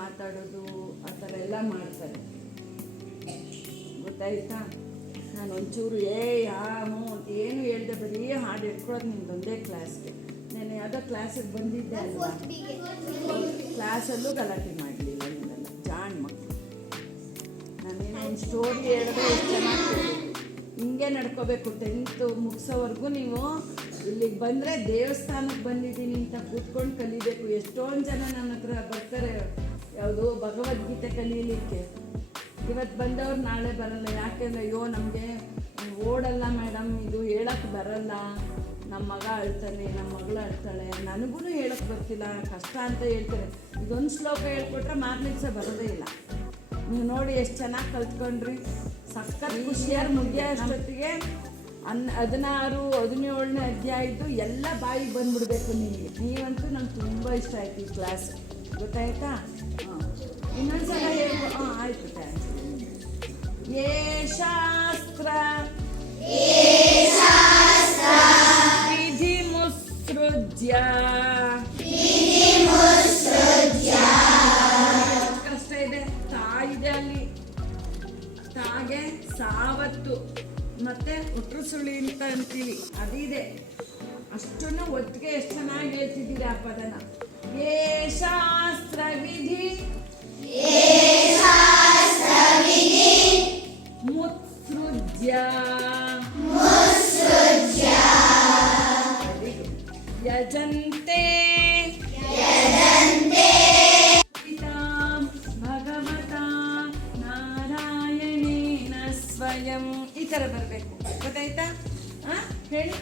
ಮಾತಾಡೋದು ಆ ಥರ ಎಲ್ಲ ಮಾಡ್ತಾರೆ, ಗೊತ್ತಾಯ್ತಾ? ನಾನು ಒಂಚೂರು ಹ್ಞೂ ಅಂತ ಏನು ಹೇಳ್ದೆ, ಬರೀ ಹಾಡು ಇಟ್ಕೊಳ್ಳೋದು ನಿಮ್ದೊಂದೇ ಕ್ಲಾಸ್ಗೆ. ನಾನು ಯಾವುದೋ ಕ್ಲಾಸಿಗೆ ಬಂದಿದ್ದೆ ಅಲ್ವಾ, ಕ್ಲಾಸಲ್ಲೂ ಗಲಾಟೆ ಮಾಡಲಿಲ್ಲ ನಿನ್ನೆಲ್ಲ, ಜಾಣ್ ಮಕ್ಕಳು. ನಾನೇನು ಸ್ಟೋರಿ ಹೇಳಿದ್ರೆ ಎಷ್ಟು ಚೆನ್ನಾಗಿ ಕೇಳಿದ್ವಿ. ಹಿಂಗೆ ನಡ್ಕೋಬೇಕು. 10th ಮುಗಿಸೋವರೆಗೂ ನೀವು ಇಲ್ಲಿಗೆ ಬಂದರೆ ದೇವಸ್ಥಾನಕ್ಕೆ ಬಂದಿದ್ದೀನಿ ಅಂತ ಕೂತ್ಕೊಂಡು ಕಲಿಬೇಕು. ಎಷ್ಟೊಂದು ಜನ ನನ್ನ ಹತ್ರ ಬರ್ತಾರೆ, ಯಾವುದು ಭಗವದ್ಗೀತೆ ಕಲೀಲಿಕ್ಕೆ. ಇವತ್ತು ಬಂದವ್ರು ನಾಳೆ ಬರಲ್ಲ. ಯಾಕೆಂದರೆ ಅಯ್ಯೋ ನಮಗೆ ಓಡಲ್ಲ ಮೇಡಮ್, ಇದು ಹೇಳಕ್ಕೆ ಬರಲ್ಲ, ನಮ್ಮ ಮಗ ಅಳ್ತಾನೆ, ನಮ್ಮ ಮಗಳು ಅಳ್ತಾಳೆ, ನನಗೂ ಹೇಳಕ್ಕೆ ಬರ್ತಿಲ್ಲ, ಕಷ್ಟ ಅಂತ ಹೇಳ್ತಾರೆ. ಇದೊಂದು ಶ್ಲೋಕ ಹೇಳ್ಕೊಟ್ರೆ ಮಾರನೇ ದಿವಸ ಬರೋದೇ ಇಲ್ಲ. ನೀವು ನೋಡಿ ಎಷ್ಟು ಚೆನ್ನಾಗಿ ಕಲ್ತ್ಕೊಂಡ್ರಿ. ಸಖತ್ ಖುಷಿಯಾರು ಮುಗಿಯೋ ಅಷ್ಟೊತ್ತಿಗೆ 16, 17ನೇ ಅಧ್ಯಾಯದ್ದು ಎಲ್ಲ ಬಾಯಿಗೆ ಬಂದ್ಬಿಡ್ಬೇಕು ನಿಮಗೆ. ನೀವಂತೂ ನಂಗೆ ತುಂಬ ಇಷ್ಟ ಆಯ್ತು ಈ ಕ್ಲಾಸ್, ಗೊತ್ತಾಯ್ತಾ? ಇನ್ನೊಂದ್ಸಲ ಹೇಳ್ಕೊ. ಆಯಿತು, ಥ್ಯಾಂಕ್ಸ್. ಯೇ ಶಾಸ್ತ್ರ ವಿಧಿ ಮುತ್ಸೃಜ್ಯ ಕಷ್ಟ ಇದೆ. ತಾಯಿದೆ ಅಲ್ಲಿ, ತಾಗೆ ಸಾವತ್ತು ಮತ್ತೆ ಒಟ್ರು ಸುಳಿ ಅಂತ ಅಂತೀವಿ, ಅದಿದೆ. ಅಷ್ಟನ್ನು ಒಟ್ಟಿಗೆ ಎಷ್ಟು ಚೆನ್ನಾಗಿ ಹೇಳ್ತಿದ್ದೀರಿ ಆ ಪದನ. ಯೇ ಶಾಸ್ತ್ರ ವಿಧಿ ಮುತ್ಸೃಜ್ಯ ಯಜಂತೆ ಭಗವತಾ ನಾರಾಯಣೇನ ಸ್ವಯಂ. ಈ ಥರ ಬರಬೇಕು, ಗೊತ್ತಾಯ್ತಾ? ಹೇಳಿ.